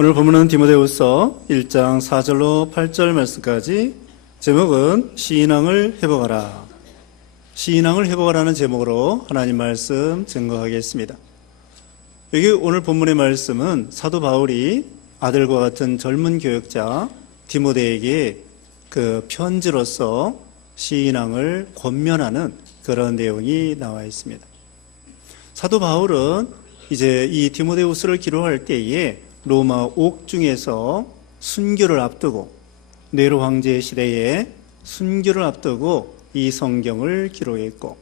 오늘 본문은 디모데후서 1장 4절로 8절 말씀까지. 제목은 신앙을 회복하라. 신앙을 회복하라는 제목으로 하나님 말씀 증거하겠습니다. 여기 오늘 본문의 말씀은 사도 바울이 아들과 같은 젊은 교역자 디모데에게 그 편지로서 신앙을 권면하는 그런 내용이 나와 있습니다. 사도 바울은 이제 이 디모데후서를 기록할 때에 로마 옥중에서 순교를 앞두고, 네로 황제 시대에 순교를 앞두고 이 성경을 기록했고,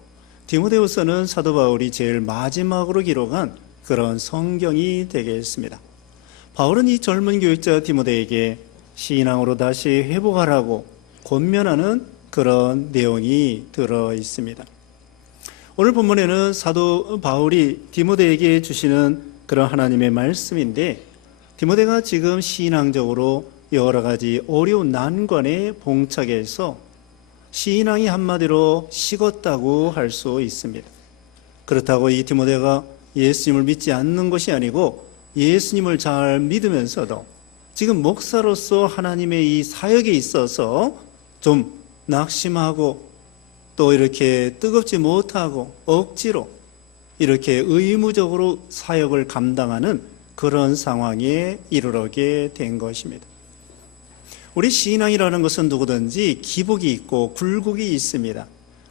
디모데후서는 사도 바울이 제일 마지막으로 기록한 그런 성경이 되겠습니다. 바울은 이 젊은 교육자 디모데에게 신앙으로 다시 회복하라고 권면하는 그런 내용이 들어 있습니다. 오늘 본문에는 사도 바울이 디모데에게 주시는 그런 하나님의 말씀인데, 디모데가 지금 신앙적으로 여러 가지 어려운 난관에 봉착해서 신앙이 한마디로 식었다고 할 수 있습니다. 그렇다고 이 디모데가 예수님을 믿지 않는 것이 아니고 예수님을 잘 믿으면서도 지금 목사로서 하나님의 이 사역에 있어서 좀 낙심하고 또 이렇게 뜨겁지 못하고 억지로 이렇게 의무적으로 사역을 감당하는 그런 상황에 이르게 된 것입니다. 우리 신앙이라는 것은 누구든지 기복이 있고 굴곡이 있습니다.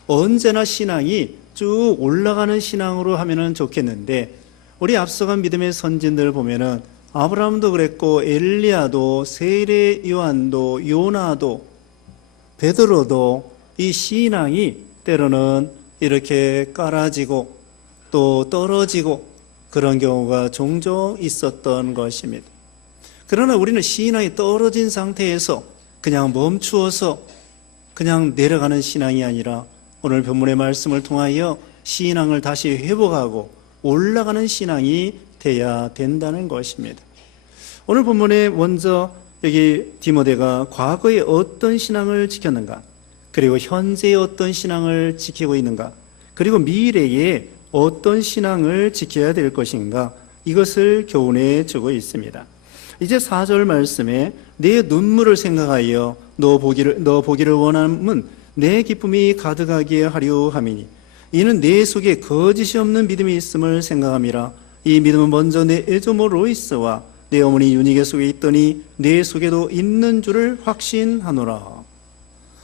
언제나 신앙이 쭉 올라가는 신앙으로 하면 좋겠는데, 우리 앞서간 믿음의 선진들 보면은 아브라함도 그랬고, 엘리야도, 세례 요한도, 요나도, 베드로도 이 신앙이 때로는 이렇게 깔아지고 또 떨어지고 그런 경우가 종종 있었던 것입니다. 그러나 우리는 신앙이 떨어진 상태에서 그냥 멈추어서 그냥 내려가는 신앙이 아니라 오늘 본문의 말씀을 통하여 신앙을 다시 회복하고 올라가는 신앙이 돼야 된다는 것입니다. 오늘 본문에 먼저 여기 디모데가 과거에 어떤 신앙을 지켰는가, 그리고 현재에 어떤 신앙을 지키고 있는가, 그리고 미래에 어떤 신앙을 지켜야 될 것인가, 이것을 교훈해 주고 있습니다. 이제 4절 말씀에 내 눈물을 생각하여 너 보기를 원함은 내 기쁨이 가득하게 하려 함이니 이는 내 속에 거짓이 없는 믿음이 있음을 생각함이라. 이 믿음은 먼저 내 애조모 로이스와 내 어머니 유니게 속에 있더니 내 속에도 있는 줄을 확신하노라.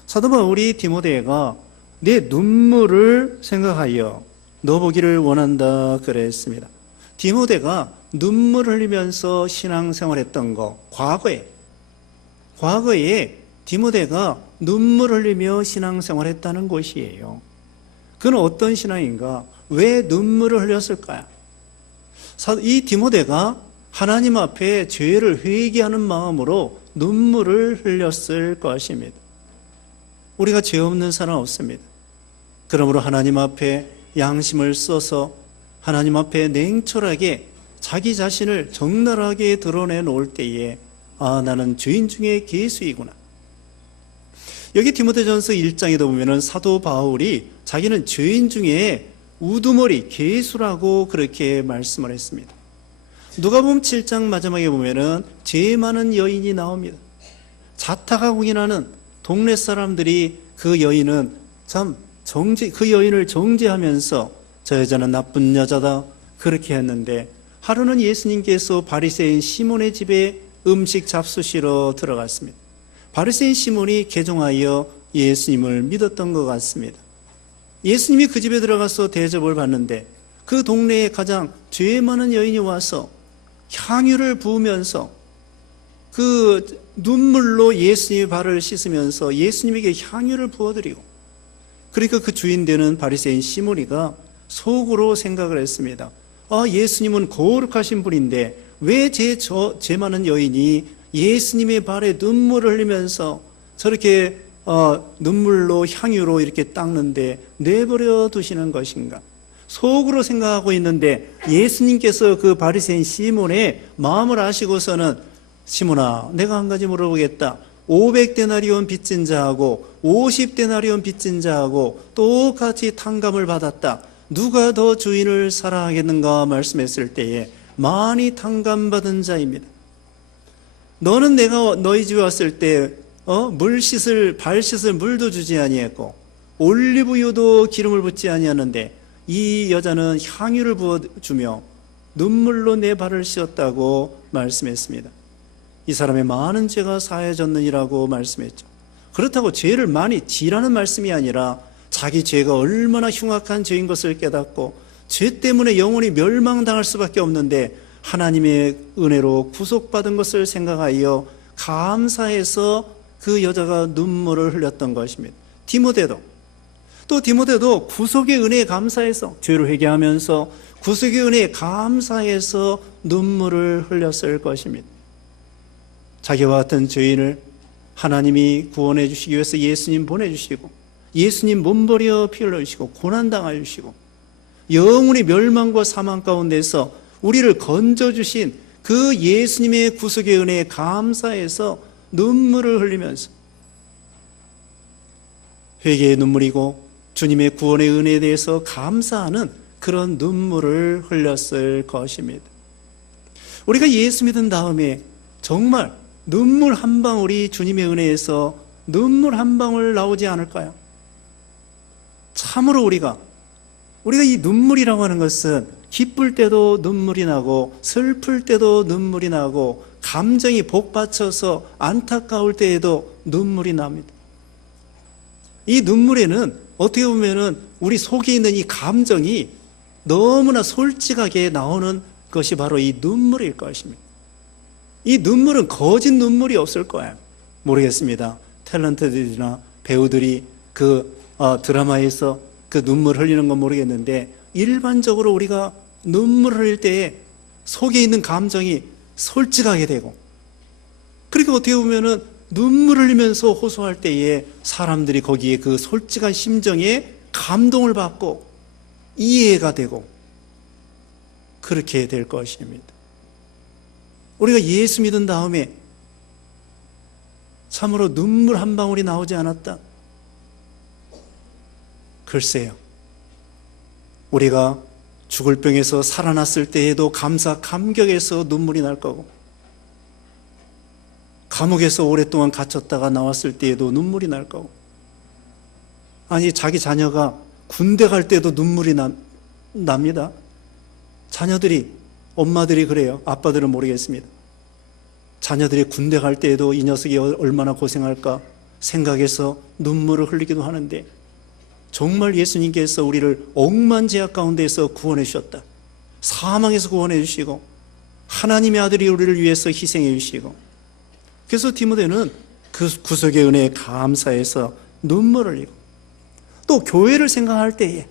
사도 바울이 디모데가 내 눈물을 생각하여 너 보기를 원한다 그랬습니다. 디모데가 눈물을 흘리면서 신앙생활했던 거, 과거에 디모데가 눈물을 흘리며 신앙생활했다는 것이에요. 그는 어떤 신앙인가? 왜 눈물을 흘렸을까요? 이 디모데가 하나님 앞에 죄를 회개하는 마음으로 눈물을 흘렸을 것입니다. 우리가 죄 없는 사람 없습니다. 그러므로 하나님 앞에 양심을 써서 하나님 앞에 냉철하게 자기 자신을 적나라하게 드러내 놓을 때에 나는 죄인 중에 괴수이구나. 여기 디모데전서 1장에도 보면은 사도 바울이 자기는 죄인 중에 우두머리 괴수라고 그렇게 말씀을 했습니다. 누가복음 7장 마지막에 보면은 죄 많은 여인이 나옵니다. 자타가 공인하는 동네 사람들이 그 여인은 그 여인을 정죄하면서 저 여자는 나쁜 여자다 그렇게 했는데, 하루는 예수님께서 바리새인 시몬의 집에 음식 잡수시러 들어갔습니다. 바리새인 시몬이 개종하여 예수님을 믿었던 것 같습니다. 예수님이 그 집에 들어가서 대접을 받는데 그 동네에 가장 죄 많은 여인이 와서 향유를 부으면서 그 눈물로 예수님의 발을 씻으면서 예수님에게 향유를 부어드리고, 그러니까 그 주인 되는 바리새인 시몬이가 속으로 생각을 했습니다. 예수님은 거룩하신 분인데 왜 죄 많은 여인이 예수님의 발에 눈물을 흘리면서 저렇게 눈물로 향유로 이렇게 닦는데 내버려 두시는 것인가? 속으로 생각하고 있는데 예수님께서 그 바리새인 시몬의 마음을 아시고서는, 시몬아, 내가 한 가지 물어보겠다. 500데나리온 빚진 자하고 50데나리온 빚진 자하고 똑같이 탕감을 받았다. 누가 더 주인을 사랑하겠는가 말씀했을 때에 많이 탕감받은 자입니다. 너는 내가 너희 집에 왔을 때 발 씻을 물도 주지 아니했고 올리브유도 기름을 붓지 아니하는데 이 여자는 향유를 부어주며 눈물로 내 발을 씻었다고 말씀했습니다. 이 사람의 많은 죄가 사해졌느니라고 말씀했죠. 그렇다고 죄를 많이 지라는 말씀이 아니라 자기 죄가 얼마나 흉악한 죄인 것을 깨닫고 죄 때문에 영원히 멸망당할 수밖에 없는데 하나님의 은혜로 구속받은 것을 생각하여 감사해서 그 여자가 눈물을 흘렸던 것입니다. 디모데도 구속의 은혜에 감사해서 죄를 회개하면서 구속의 은혜에 감사해서 눈물을 흘렸을 것입니다. 자기와 같은 죄인을 하나님이 구원해 주시기 위해서 예수님 보내주시고 예수님 몸버려 피 흘려주시고 고난당하여 주시고 영원히 멸망과 사망 가운데서 우리를 건져주신 그 예수님의 구속의 은혜에 감사해서 눈물을 흘리면서 회개의 눈물이고 주님의 구원의 은혜에 대해서 감사하는 그런 눈물을 흘렸을 것입니다. 우리가 예수 믿은 다음에 정말 눈물 한 방울이 주님의 은혜에서 눈물 한 방울 나오지 않을까요? 참으로 우리가 이 눈물이라고 하는 것은 기쁠 때도 눈물이 나고 슬플 때도 눈물이 나고 감정이 복받쳐서 안타까울 때에도 눈물이 납니다. 이 눈물에는 어떻게 보면은 우리 속에 있는 이 감정이 너무나 솔직하게 나오는 것이 바로 이 눈물일 것입니다. 이 눈물은 거짓 눈물이 없을 거예요. 모르겠습니다. 탤런트들이나 배우들이 드라마에서 그 눈물 흘리는 건 모르겠는데 일반적으로 우리가 눈물 흘릴 때에 속에 있는 감정이 솔직하게 되고 그렇게 어떻게 보면은 눈물 흘리면서 호소할 때에 사람들이 거기에 그 솔직한 심정에 감동을 받고 이해가 되고 그렇게 될 것입니다. 우리가 예수 믿은 다음에 참으로 눈물 한 방울이 나오지 않았다. 글쎄요. 우리가 죽을 병에서 살아났을 때에도 감격에서 눈물이 날 거고 감옥에서 오랫동안 갇혔다가 나왔을 때에도 눈물이 날 거고 아니 자기 자녀가 군대 갈 때도 눈물이 납니다. 자녀들이 엄마들이 그래요. 아빠들은 모르겠습니다. 자녀들이 군대 갈 때에도 이 녀석이 얼마나 고생할까 생각해서 눈물을 흘리기도 하는데 정말 예수님께서 우리를 억만 죄악 가운데서 구원해 주셨다. 사망에서 구원해 주시고 하나님의 아들이 우리를 위해서 희생해 주시고 그래서 디모데는 그 구속의 은혜에 감사해서 눈물을 흘리고 또 교회를 생각할 때에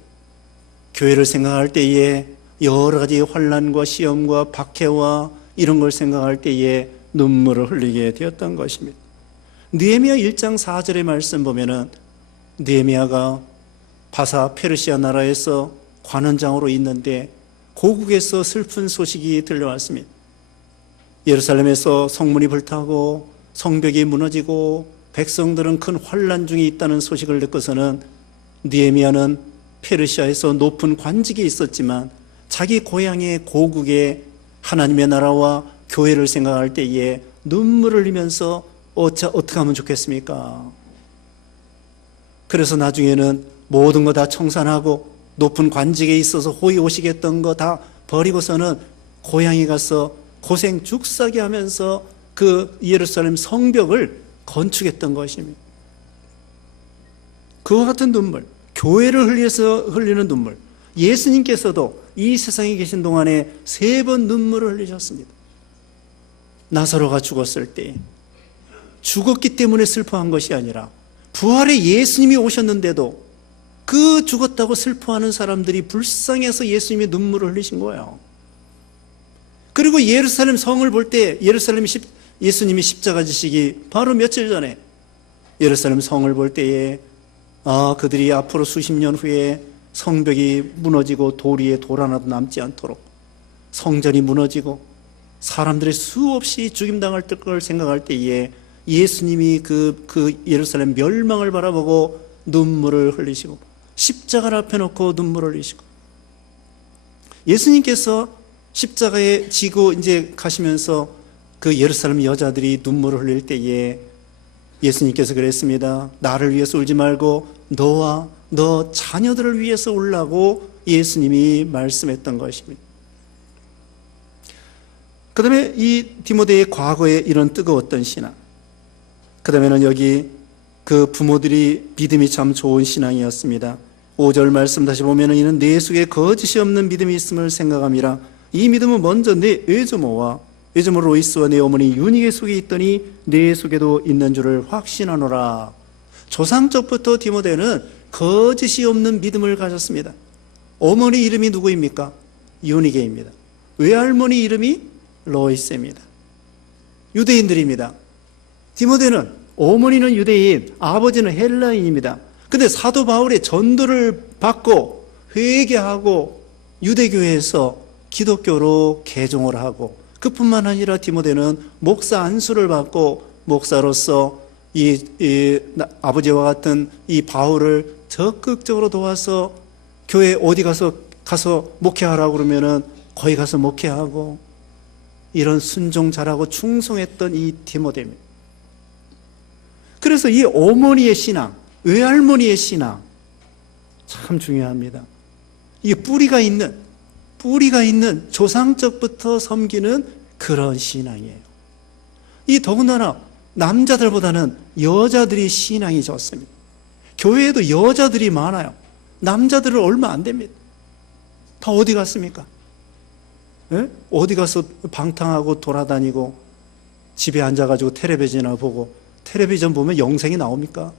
여러 가지 환난과 시험과 박해와 이런 걸 생각할 때에 눈물을 흘리게 되었던 것입니다. 느헤미야 1장 4절의 말씀 보면은 느헤미야가 바사 페르시아 나라에서 관원장으로 있는데 고국에서 슬픈 소식이 들려왔습니다. 예루살렘에서 성문이 불타고 성벽이 무너지고 백성들은 큰 환난 중에 있다는 소식을 듣고서는 느헤미야는 페르시아에서 높은 관직에 있었지만 자기 고향의 고국에 하나님의 나라와 교회를 생각할 때에 눈물을 흘리면서 어떻게 하면 좋겠습니까? 그래서 나중에는 모든 거 다 청산하고 높은 관직에 있어서 호의호식했던 거 다 버리고서는 고향에 가서 고생 죽사게 하면서 그 예루살렘 성벽을 건축했던 것입니다. 그와 같은 눈물, 교회를 흘려서 흘리는 눈물, 예수님께서도 이 세상에 계신 동안에 3번 눈물을 흘리셨습니다. 나사로가 죽었을 때 죽었기 때문에 슬퍼한 것이 아니라 부활의 예수님이 오셨는데도 그 죽었다고 슬퍼하는 사람들이 불쌍해서 예수님이 눈물을 흘리신 거예요. 그리고 예루살렘 성을 볼 때 예수님이 십자가 지시기 바로 며칠 전에 예루살렘 성을 볼 때에 그들이 앞으로 수십 년 후에 성벽이 무너지고 돌 위에 돌 하나도 남지 않도록 성전이 무너지고 사람들이 수없이 죽임당할 걸 생각할 때에 예수님이 그 예루살렘 멸망을 바라보고 눈물을 흘리시고 십자가를 앞에 놓고 눈물을 흘리시고 예수님께서 십자가에 지고 이제 가시면서 그 예루살렘 여자들이 눈물을 흘릴 때에 예수님께서 그랬습니다. 나를 위해서 울지 말고 너와 너 자녀들을 위해서 울라고 예수님이 말씀했던 것입니다. 그 다음에 이 디모데의 과거에 이런 뜨거웠던 신앙, 그 다음에는 여기 그 부모들이 믿음이 참 좋은 신앙이었습니다. 5절 말씀 다시 보면은 이는 내 속에 거짓이 없는 믿음이 있음을 생각함이라. 이 믿음은 먼저 내 외조모와 외조모 로이스와 내 어머니 유니게 속에 있더니 내 속에도 있는 줄을 확신하노라. 조상적부터 디모데는 거짓이 없는 믿음을 가졌습니다. 어머니 이름이 누구입니까? 유니게입니다. 외할머니 이름이 로이스입니다. 유대인들입니다. 디모데는 어머니는 유대인, 아버지는 헬라인입니다. 근데 사도 바울의 전도를 받고 회개하고 유대교회에서 기독교로 개종을 하고, 그뿐만 아니라 디모데는 목사 안수를 받고 목사로서 아버지와 같은 이 바울을 적극적으로 도와서 교회 어디 가서 목회하라고 그러면은 거기 가서 목회하고, 이런 순종 잘하고 충성했던 이 디모데입니다. 그래서 이 어머니의 신앙, 외할머니의 신앙 참 중요합니다. 이게 뿌리가 있는 조상적부터 섬기는 그런 신앙이에요. 이 더군다나 남자들보다는 여자들이 신앙이 좋습니다. 교회에도 여자들이 많아요. 남자들은 얼마 안 됩니다. 다 어디 갔습니까? 예? 어디 가서 방탕하고 돌아다니고 집에 앉아가지고 텔레비전이나 보고, 텔레비전 보면 영생이 나옵니까?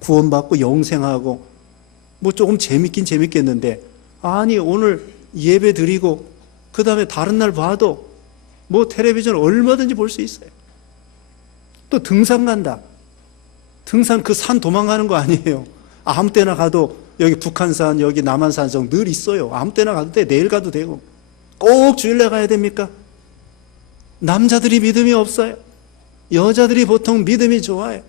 구원받고 영생하고 뭐 조금 재밌긴 재밌겠는데, 아니 오늘 예배 드리고 그 다음에 다른 날 봐도 뭐 텔레비전 얼마든지 볼 수 있어요. 또 등산 간다. 등산 그 산 도망가는 거 아니에요. 아무 때나 가도 여기 북한산, 여기 남한산 정 늘 있어요. 아무 때나 가도 돼. 내일 가도 되고. 꼭 주일날 가야 됩니까? 남자들이 믿음이 없어요. 여자들이 보통 믿음이 좋아요.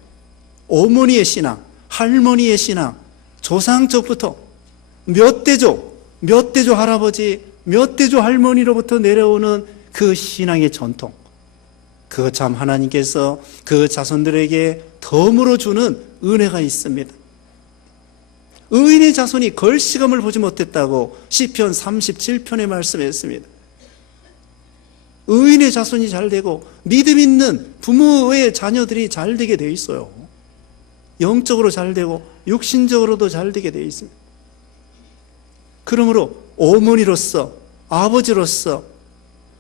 어머니의 신앙, 할머니의 신앙, 조상적부터 몇 대조 할아버지, 몇 대조 할머니로부터 내려오는 그 신앙의 전통, 그거 참 하나님께서 그 자손들에게 덤으로 주는 은혜가 있습니다. 의인의 자손이 걸시감을 보지 못했다고 시편 37편에 말씀했습니다. 의인의 자손이 잘 되고 믿음 있는 부모의 자녀들이 잘 되게 되어 있어요. 영적으로 잘 되고 육신적으로도 잘 되게 되어 있습니다. 그러므로 어머니로서, 아버지로서,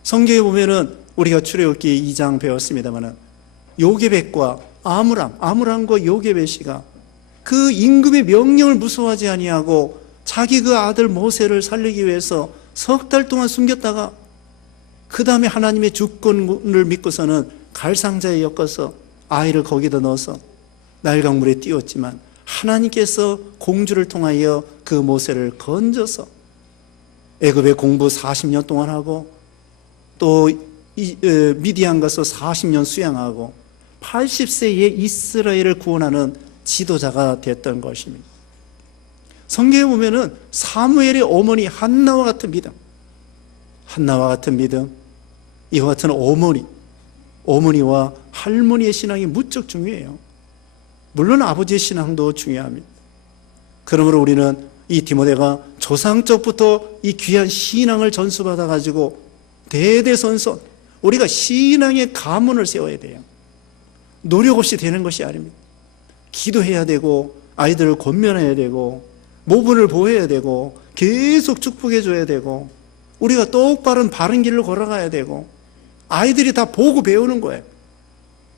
성경에 보면은 우리가 출애굽기 2장 배웠습니다마는 요게벳과 아므람과 요게벳이가 그 임금의 명령을 무서워하지 아니하고 자기 그 아들 모세를 살리기 위해서 석 달 동안 숨겼다가 그 다음에 하나님의 주권을 믿고서는 갈상자에 엮어서 아이를 거기다 넣어서 날강물에 띄웠지만, 하나님께서 공주를 통하여 그 모세를 건져서 애굽에 공부 40년 동안 하고, 또 미디안 가서 40년 수양하고 80세에 이스라엘을 구원하는 지도자가 됐던 것입니다. 성경에 보면은 사무엘의 어머니 한나와 같은 믿음, 이와 같은 어머니와 할머니의 신앙이 무척 중요해요. 물론 아버지의 신앙도 중요합니다. 그러므로 우리는 이 디모데가 조상적부터 이 귀한 신앙을 전수받아 가지고 대대손손 우리가 신앙의 가문을 세워야 돼요. 노력 없이 되는 것이 아닙니다. 기도해야 되고, 아이들을 권면해야 되고, 모분을 보호해야 되고, 계속 축복해 줘야 되고, 우리가 똑바른 바른 길을 걸어가야 되고, 아이들이 다 보고 배우는 거예요.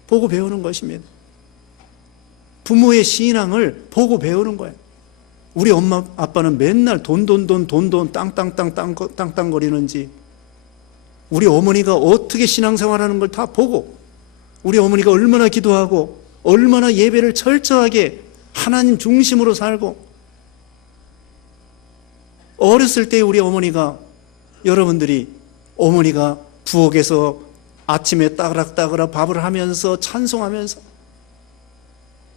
보고 배우는 것입니다. 부모의 신앙을 보고 배우는 거예요. 우리 엄마 아빠는 맨날 돈 땅땅거리는지, 우리 어머니가 어떻게 신앙생활하는 걸 다 보고, 우리 어머니가 얼마나 기도하고 얼마나 예배를 철저하게 하나님 중심으로 살고, 어렸을 때 우리 어머니가, 여러분들이 어머니가 부엌에서 아침에 따그락따그락 밥을 하면서 찬송하면서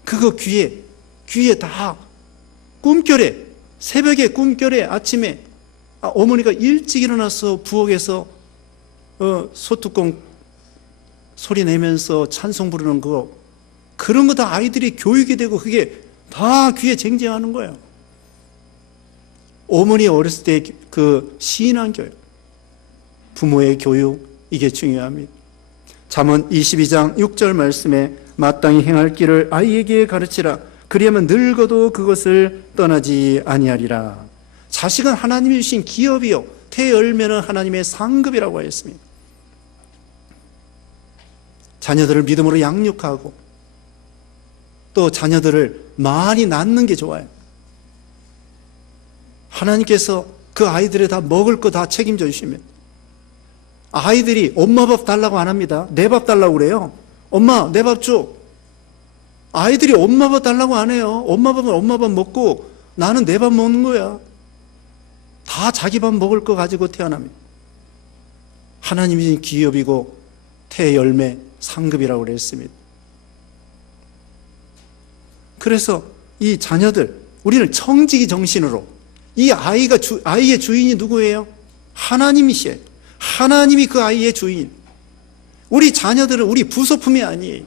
그거 귀에 다 꿈결에, 새벽에 꿈결에 아침에 어머니가 일찍 일어나서 부엌에서 소뚜껑 소리 내면서 찬송 부르는 거, 그런 거 다 아이들이 교육이 되고 그게 다 귀에 쟁쟁하는 거예요. 어머니 어렸을 때 그 신앙교육, 부모의 교육, 이게 중요합니다. 잠언 22장 6절 말씀에 마땅히 행할 길을 아이에게 가르치라. 그리하면 늙어도 그것을 떠나지 아니하리라. 자식은 하나님이 주신 기업이요, 태열매는 하나님의 상급이라고 하였습니다. 자녀들을 믿음으로 양육하고 또 자녀들을 많이 낳는 게 좋아요. 하나님께서 그 아이들의 다 먹을 거 다 책임져 주시면, 아이들이 엄마 밥 달라고 안 합니다. 내 밥 달라고 그래요. 엄마 내 밥 줘. 아이들이 엄마 밥 달라고 안 해요. 엄마 밥은 엄마 밥 먹고 나는 내 밥 먹는 거야. 다 자기 밥 먹을 거 가지고 태어납니다. 하나님이 주신 기업이고 태열매 상급이라고 그랬습니다. 그래서 이 자녀들, 우리는 청지기 정신으로, 이 아이의 주인이 누구예요? 하나님이시에요. 하나님이 그 아이의 주인. 우리 자녀들은 우리 부속품이 아니에요.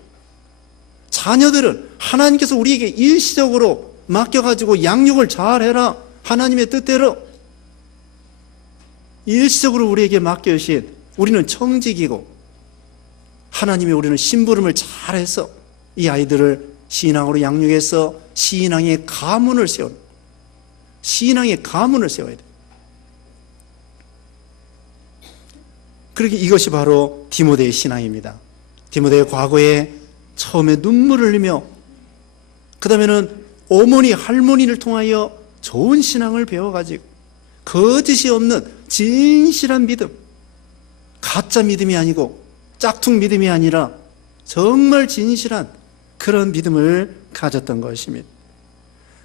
자녀들은 하나님께서 우리에게 일시적으로 맡겨가지고 양육을 잘해라, 하나님의 뜻대로 일시적으로 우리에게 맡겨주신, 우리는 청직이고 하나님이 우리는 심부름을 잘해서 이 아이들을 신앙으로 양육해서 신앙의 가문을 세워야 돼. 그렇게 이것이 바로 디모데의 신앙입니다. 디모데의 과거에 처음에 눈물을 흘리며 그 다음에는 어머니 할머니를 통하여 좋은 신앙을 배워가지고 거짓이 없는 진실한 믿음, 가짜 믿음이 아니고 짝퉁 믿음이 아니라 정말 진실한 그런 믿음을 가졌던 것입니다.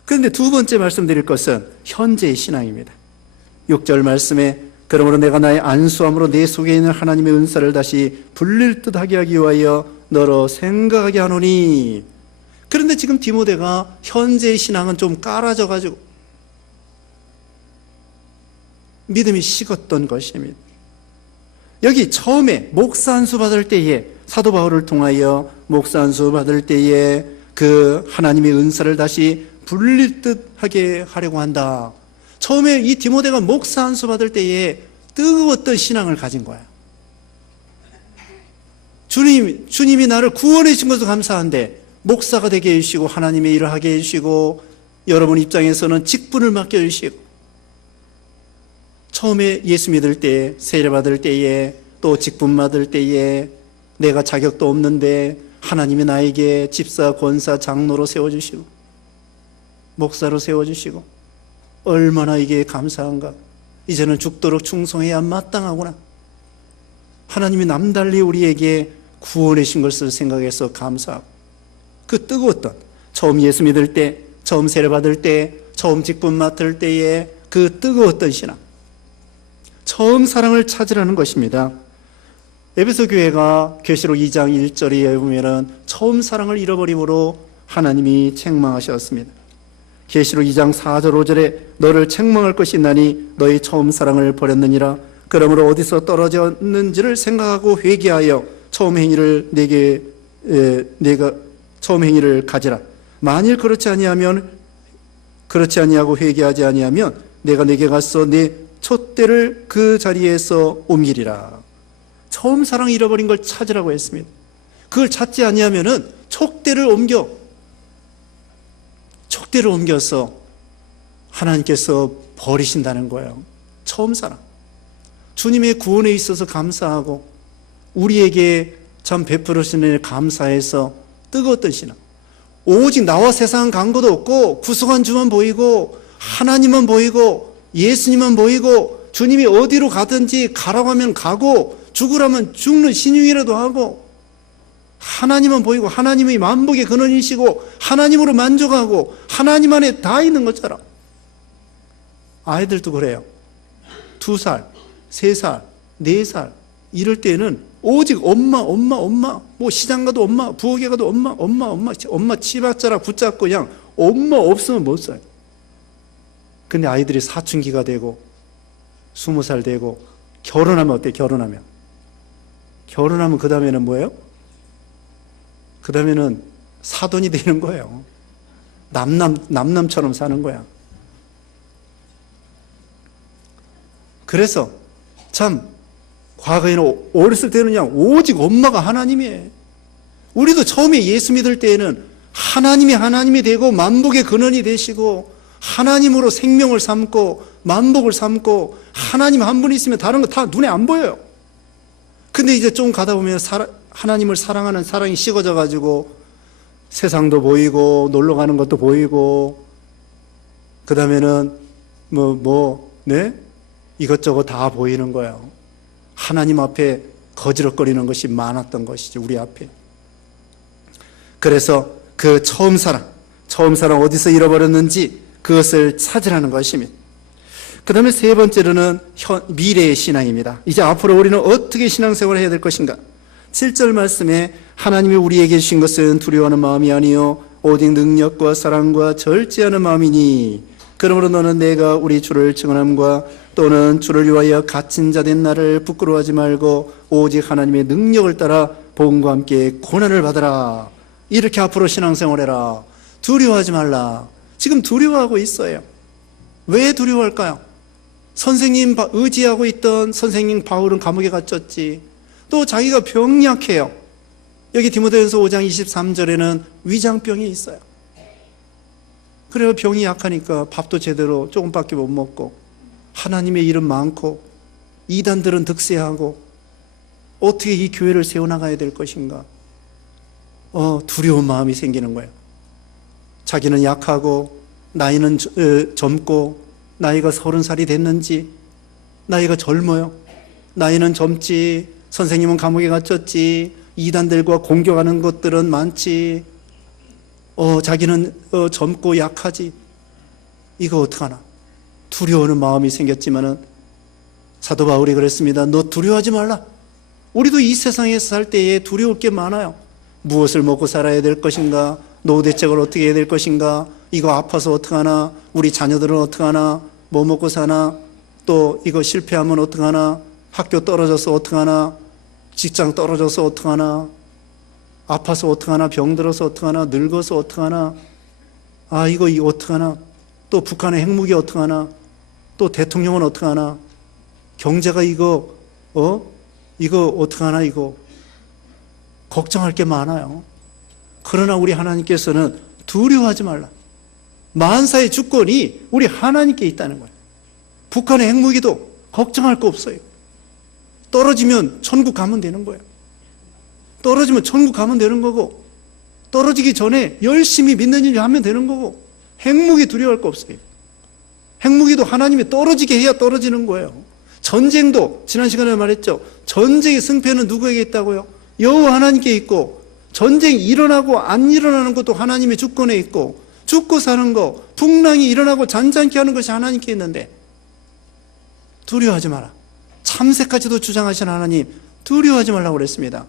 그런데 두 번째 말씀드릴 것은 현재의 신앙입니다. 6절 말씀에 그러므로 내가 나의 안수함으로 내 속에 있는 하나님의 은사를 다시 불릴 듯하게 하기 위하여 너로 생각하게 하노니. 그런데 지금 디모데가 현재의 신앙은 좀 깔아져가지고 믿음이 식었던 것입니다. 여기 처음에 목사 안수 받을 때에, 사도 바울을 통하여 목사 안수 받을 때에 그 하나님의 은사를 다시 불릴 듯하게 하려고 한다. 처음에 이 디모데가 목사 안수 받을 때에 뜨거웠던 신앙을 가진 거야. 주님이 나를 구원해 주신 것도 감사한데 목사가 되게 해주시고 하나님의 일을 하게 해주시고 여러분 입장에서는 직분을 맡겨주시고, 처음에 예수 믿을 때에, 세례 받을 때에, 또 직분 받을 때에 내가 자격도 없는데 하나님이 나에게 집사, 권사, 장로로 세워주시고 목사로 세워주시고 얼마나 이게 감사한가. 이제는 죽도록 충성해야 마땅하구나. 하나님이 남달리 우리에게 구원해 주신 것을 생각해서 감사하고, 그 뜨거웠던 처음 예수 믿을 때, 처음 세례 받을 때, 처음 직분 맡을 때에 그 뜨거웠던 신앙, 처음 사랑을 찾으라는 것입니다. 에베소 교회가 계시록 2장 1절에 보면은 처음 사랑을 잃어버림으로 하나님이 책망하셨습니다. 계시록 2장 4절 5절에 너를 책망할 것이 있나니 너희 처음 사랑을 버렸느니라. 그러므로 어디서 떨어졌는지를 생각하고 회개하여 처음 행위를 내가 처음 행위를 가지라. 만일 그렇지 아니하고 회개하지 아니하면 내가 내게 가서 내 촛대를 그 자리에서 옮기리라. 처음 사랑 잃어버린 걸 찾으라고 했습니다. 그걸 찾지 아니하면은 촛대를 옮겨서 하나님께서 버리신다는 거예요. 처음 사랑. 주님의 구원에 있어서 감사하고 우리에게 참 베풀으시는 일 감사해서 뜨거웠던 신앙. 오직 나와 세상 간 것도 없고 구속한 주만 보이고 하나님만 보이고 예수님만 보이고 주님이 어디로 가든지 가라고 하면 가고 죽으라면 죽는 신용이라도 하고 하나님만 보이고 하나님의 만복의 근원이시고 하나님으로 만족하고 하나님 안에 다 있는 것처럼. 아이들도 그래요. 2살, 3살, 4살 이럴 때는 오직 엄마 뭐 시장 가도 엄마, 부엌에 가도 엄마 치받자라 붙잡고 그냥 엄마 없으면 못 살아요. 근데 아이들이 사춘기가 되고 20살 되고 결혼하면 어때요? 결혼하면 그 다음에는 뭐예요? 그 다음에는 사돈이 되는 거예요. 남남처럼 사는 거야. 그래서 참 과거에는 어렸을 때는 그냥 오직 엄마가 하나님이에요. 우리도 처음에 예수 믿을 때에는 하나님이 되고 만복의 근원이 되시고 하나님으로 생명을 삼고 만복을 삼고 하나님 한 분 있으면 다른 거 다 눈에 안 보여요. 근데 이제 좀 가다 보면 하나님을 사랑하는 사랑이 식어져 가지고 세상도 보이고 놀러 가는 것도 보이고 그 다음에는 이것저것 다 보이는 거예요. 하나님 앞에 거지럭거리는 것이 많았던 것이죠. 우리 앞에. 그래서 그 처음 사랑 어디서 잃어버렸는지 그것을 찾으라는 것입니다. 그 다음에 세 번째로는 미래의 신앙입니다. 이제 앞으로 우리는 어떻게 신앙생활을 해야 될 것인가? 7절 말씀에 하나님이 우리에게 주신 것은 두려워하는 마음이 아니요 오직 능력과 사랑과 절제하는 마음이니 그러므로 너는 내가 우리 주를 증언함과 또는 주를 위하여 갇힌 자 된 나를 부끄러워하지 말고 오직 하나님의 능력을 따라 복음과 함께 고난을 받으라. 이렇게 앞으로 신앙생활해라. 두려워하지 말라. 지금 두려워하고 있어요. 왜 두려워할까요? 선생님 의지하고 있던 선생님 바울은 감옥에 갇혔지. 또 자기가 병이 약해요. 여기 디모데전서 5장 23절에는 위장병이 있어요. 그래요. 병이 약하니까 밥도 제대로 조금밖에 못 먹고 하나님의 일은 많고 이단들은 득세하고 어떻게 이 교회를 세워나가야 될 것인가? 두려운 마음이 생기는 거예요. 자기는 약하고 나이는 젊고 나이가 30살이 됐는지 나이가 젊어요. 나이는 젊지 선생님은 감옥에 갇혔지 이단들과 공격하는 것들은 많지 자기는 젊고 약하지 이거 어떡하나 두려워하는 마음이 생겼지만은 사도 바울이 그랬습니다. 너 두려워하지 말라. 우리도 이 세상에서 살 때에 두려울 게 많아요. 무엇을 먹고 살아야 될 것인가? 노후 대책을 어떻게 해야 될 것인가? 이거 아파서 어떡하나? 우리 자녀들은 어떡하나? 뭐 먹고 사나? 또 이거 실패하면 어떡하나? 학교 떨어져서 어떡하나? 직장 떨어져서 어떡하나? 아파서 어떡하나? 병들어서 어떡하나? 늙어서 어떡하나? 이거 어떡하나? 또 북한의 핵무기 어떡하나? 또 대통령은 어떡하나? 경제가 이거 어떡하나? 이거 걱정할 게 많아요. 그러나 우리 하나님께서는 두려워하지 말라. 만사의 주권이 우리 하나님께 있다는 거예요. 북한의 핵무기도 걱정할 거 없어요. 떨어지면 천국 가면 되는 거예요. 떨어지면 천국 가면 되는 거고 떨어지기 전에 열심히 믿는 일 하면 되는 거고 핵무기 두려워할 거 없어요. 핵무기도 하나님이 떨어지게 해야 떨어지는 거예요. 전쟁도 지난 시간에 말했죠. 전쟁의 승패는 누구에게 있다고요? 여호와 하나님께 있고 전쟁이 일어나고 안 일어나는 것도 하나님의 주권에 있고 죽고 사는 거 풍랑이 일어나고 잔잔케 하는 것이 하나님께 있는데 두려워하지 마라. 참새까지도 주장하신 하나님 두려워하지 말라고 그랬습니다.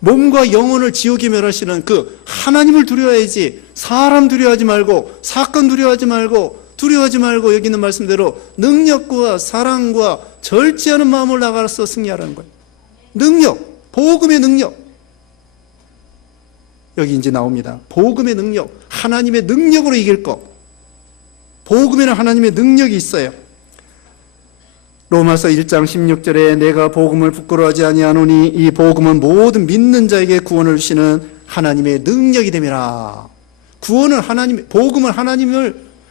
몸과 영혼을 지옥에 멸하시는 그 하나님을 두려워해야지 사람 두려워하지 말고 사건 두려워하지 말고 여기 있는 말씀대로 능력과 사랑과 절제하는 마음을 나가서 승리하라는 거예요. 능력, 복음의 능력. 여기 이제 나옵니다. 복음의 능력, 하나님의 능력으로 이길 것. 복음에는 하나님의 능력이 있어요. 로마서 1장 16절에 내가 복음을 부끄러워하지 아니하노니 이 복음은 모든 믿는 자에게 구원을 주시는 하나님의 능력이 됨이라. 구원은 복음은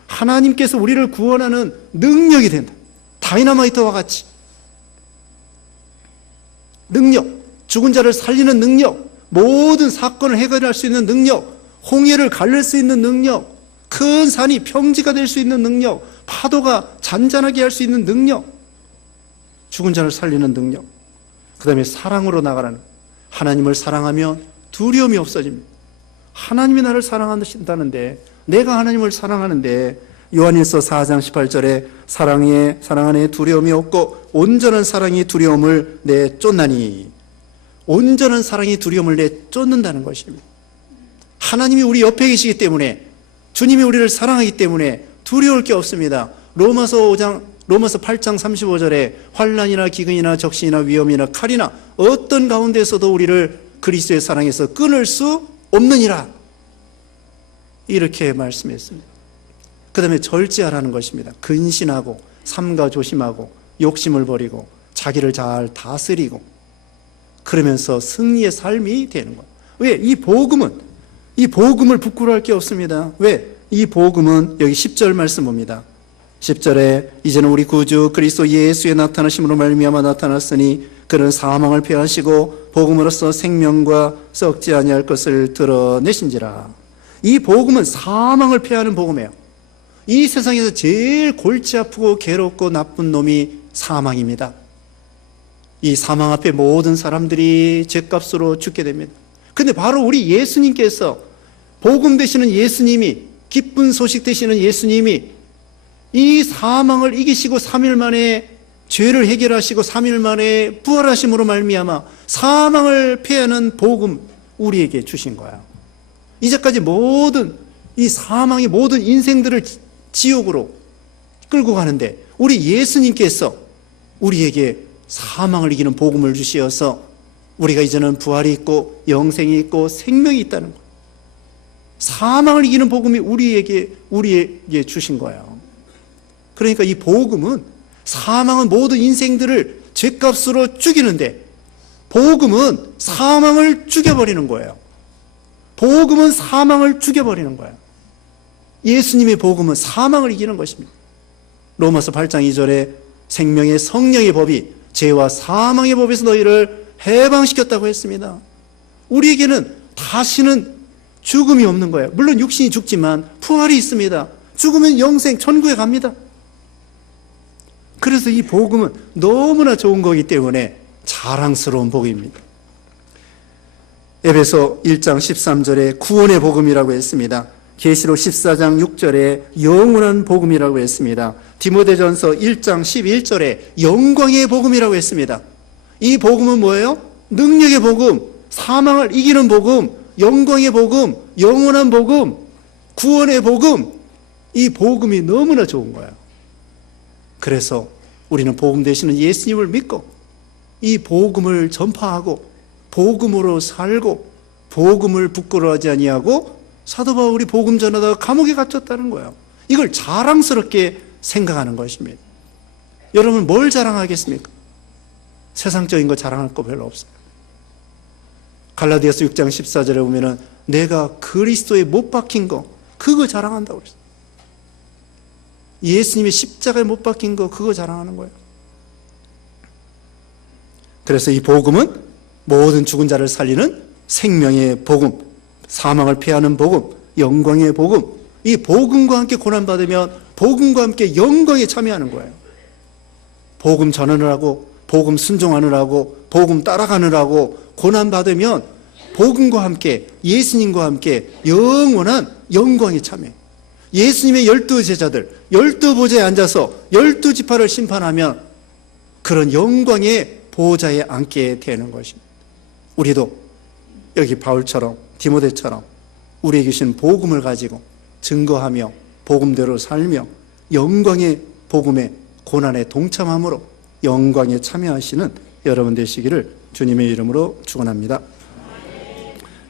하나님께서 우리를 구원하는 능력이 된다. 다이너마이트와 같이. 능력, 죽은 자를 살리는 능력, 모든 사건을 해결할 수 있는 능력, 홍해를 가를 수 있는 능력, 큰 산이 평지가 될 수 있는 능력, 파도가 잔잔하게 할 수 있는 능력, 죽은 자를 살리는 능력, 그 다음에 사랑으로 나가라는, 하나님을 사랑하면 두려움이 없어집니다. 하나님이 나를 사랑한다는데, 내가 하나님을 사랑하는데, 요한일서 4장 18절에 사랑 안에 두려움이 없고 온전한 사랑이 두려움을 내쫓나니, 온전한 사랑이 두려움을 내쫓는다는 것입니다. 하나님이 우리 옆에 계시기 때문에, 주님이 우리를 사랑하기 때문에 두려울 게 없습니다. 로마서 8장 35절에 환난이나 기근이나 적신이나 위험이나 칼이나 어떤 가운데서도 우리를 그리스도의 사랑에서 끊을 수 없느니라. 이렇게 말씀했습니다. 그 다음에 절제하라는 것입니다. 근신하고 삼가 조심하고 욕심을 버리고 자기를 잘 다스리고 그러면서 승리의 삶이 되는 거예요. 왜? 이 복음을 부끄러워할 게 없습니다. 왜? 이 복음은 여기 10절 말씀 봅니다. 10절에 이제는 우리 구주 그리스도 예수의 나타나심으로 말미암아 나타났으니 그는 사망을 패하시고 복음으로써 생명과 썩지 아니할 것을 드러내신지라. 이 복음은 사망을 패하는 복음이에요. 이 세상에서 제일 골치 아프고 괴롭고 나쁜 놈이 사망입니다. 이 사망 앞에 모든 사람들이 죗값으로 죽게 됩니다. 근데 바로 우리 예수님께서, 복음 되시는 예수님이, 기쁜 소식 되시는 예수님이 이 사망을 이기시고 3일 만에 죄를 해결하시고 3일 만에 부활하심으로 말미암아 사망을 패하는 복음 우리에게 주신 거야. 이제까지 모든 이 사망의 모든 인생들을 지옥으로 끌고 가는데 우리 예수님께서 우리에게 사망을 이기는 복음을 주시어서 우리가 이제는 부활이 있고 영생이 있고 생명이 있다는 거예요. 사망을 이기는 복음이 우리에게 주신 거예요. 그러니까 이 복음은, 사망은 모든 인생들을 죗값으로 죽이는데 복음은 사망을 죽여버리는 거예요. 복음은 사망을 죽여버리는 거예요. 예수님의 복음은 사망을 이기는 것입니다. 로마서 8장 2절에 생명의 성령의 법이 죄와 사망의 법에서 너희를 해방시켰다고 했습니다. 우리에게는 다시는 죽음이 없는 거예요. 물론 육신이 죽지만 부활이 있습니다. 죽으면 영생, 천국에 갑니다. 그래서 이 복음은 너무나 좋은 거기 때문에 자랑스러운 복음입니다. 에베소 1장 13절에 구원의 복음이라고 했습니다. 계시록 14장 6절에 영원한 복음이라고 했습니다. 디모데전서 1장 11절에 영광의 복음이라고 했습니다. 이 복음은 뭐예요? 능력의 복음, 사망을 이기는 복음, 영광의 복음, 영원한 복음, 구원의 복음. 이 복음이 너무나 좋은 거예요. 그래서 우리는 복음 되시는 예수님을 믿고 이 복음을 전파하고 복음으로 살고 복음을 부끄러워하지 아니하고 사도 바울이 복음 전하다가 감옥에 갇혔다는 거예요. 이걸 자랑스럽게 생각하는 것입니다. 여러분 뭘 자랑하겠습니까? 세상적인 거 자랑할 거 별로 없어요. 갈라디아서 6장 14절에 보면은 내가 그리스도에 못 박힌 거 그거 자랑한다고 그랬어요. 예수님이 십자가에 못 박힌 거 그거 자랑하는 거예요. 그래서 이 복음은 모든 죽은 자를 살리는 생명의 복음, 사망을 패하는 복음, 영광의 복음. 이 복음과 함께 고난받으면 복음과 함께 영광에 참여하는 거예요. 복음 전하느라고, 복음 순종하느라고, 복음 따라가느라고 고난받으면 복음과 함께, 예수님과 함께 영원한 영광에 참여해요. 예수님의 12제자들 12보좌에 앉아서 12지파를 심판하면 그런 영광의 보좌에 앉게 되는 것입니다. 우리도 여기 바울처럼 디모데처럼 우리에게 주신 복음을 가지고 증거하며 복음대로 살며 영광의 복음의 고난에 동참함으로 영광에 참여하시는 여러분 되시기를 주님의 이름으로 축원합니다.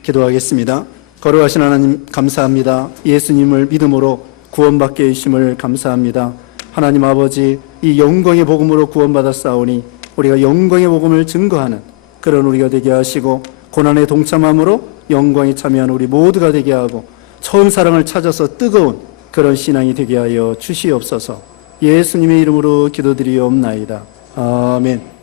기도하겠습니다. 거룩하신 하나님 감사합니다. 예수님을 믿음으로 구원받게 해주심을 감사합니다. 하나님 아버지, 이 영광의 복음으로 구원받았사오니 우리가 영광의 복음을 증거하는 그런 우리가 되게 하시고 고난에 동참함으로 영광에 참여하는 우리 모두가 되게 하고 처음 사랑을 찾아서 뜨거운 그런 신앙이 되게 하여 주시옵소서. 예수님의 이름으로 기도드리옵나이다. 아멘.